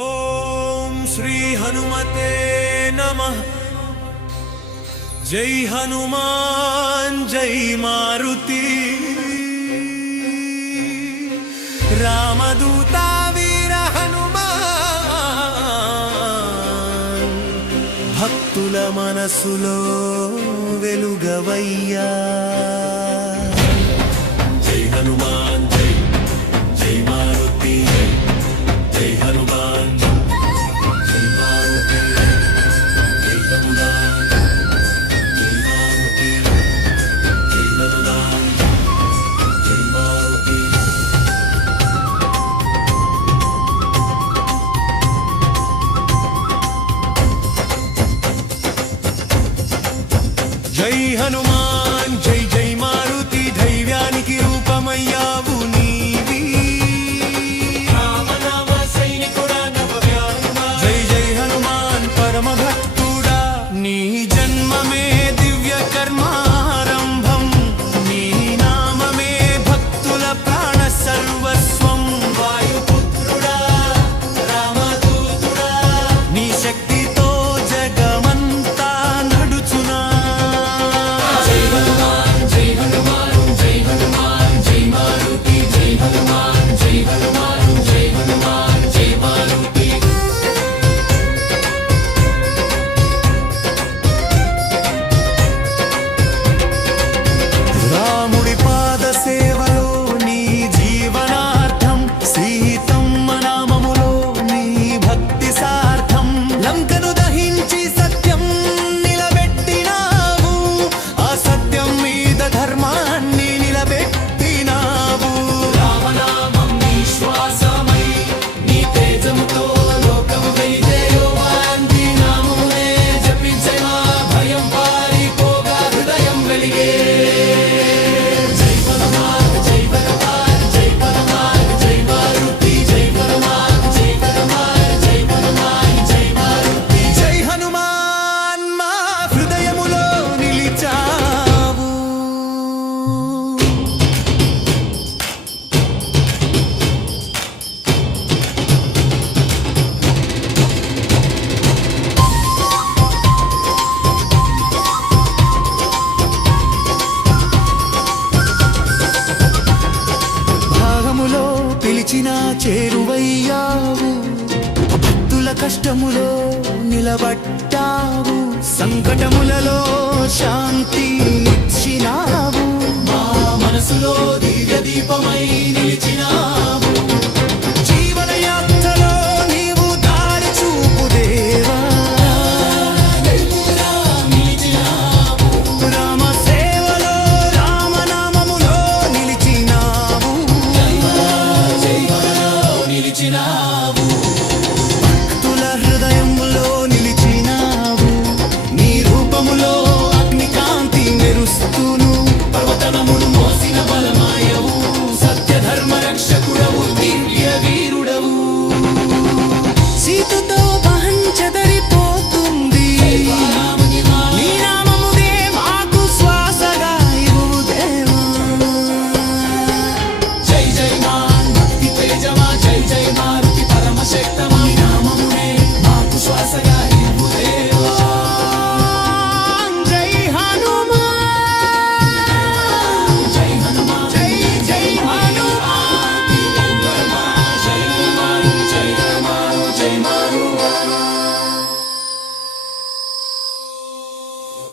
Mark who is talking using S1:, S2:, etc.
S1: ఓం శ్రీ హనుమతే నమ. జై హనుమాన్ జై మారుతి. రామదూత వీర హనుమాన్ భక్తుల మనసులో వెలుగవయ్యా. జై హనుమాన్. దుఃఖములో పిలిచిన చేరువయ్యావు. భక్తుల కష్టములో నిలబట్టావు సంకటములలో శాంతి ఇచ్చినావు మా మనసులో దీర్ఘ దీపమైన Mira.